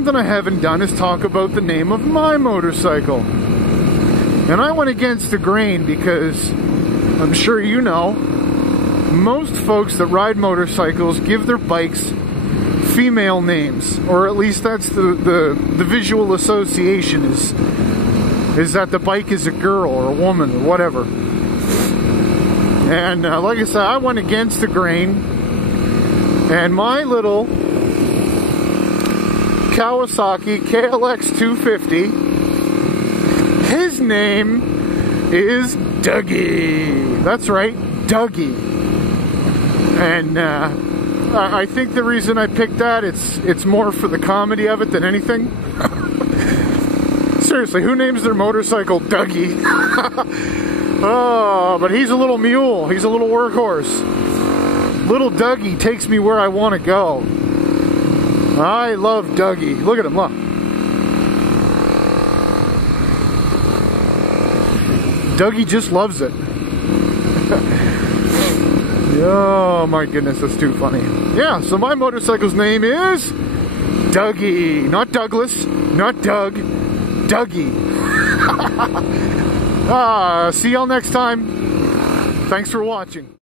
something I haven't done is talk about the name of my motorcycle. And I went against the grain because I'm sure you know, most folks that ride motorcycles give their bikes female names, or at least that's the visual association is that the bike is a girl or a woman or whatever. And like I said, I went against the grain, and my little Kawasaki KLX 250, his name is Dougie. That's right, Dougie. And I think the reason I picked that, it's more for the comedy of it than anything. Seriously, who names their motorcycle Dougie? Oh, but he's a little mule. He's a little workhorse. Little Dougie takes me where I want to go. I love Dougie. Look at him, look. Dougie just loves it. Oh my goodness, that's too funny. Yeah, so my motorcycle's name is Dougie. Not Douglas, not Doug, Dougie. See y'all next time. Thanks for watching.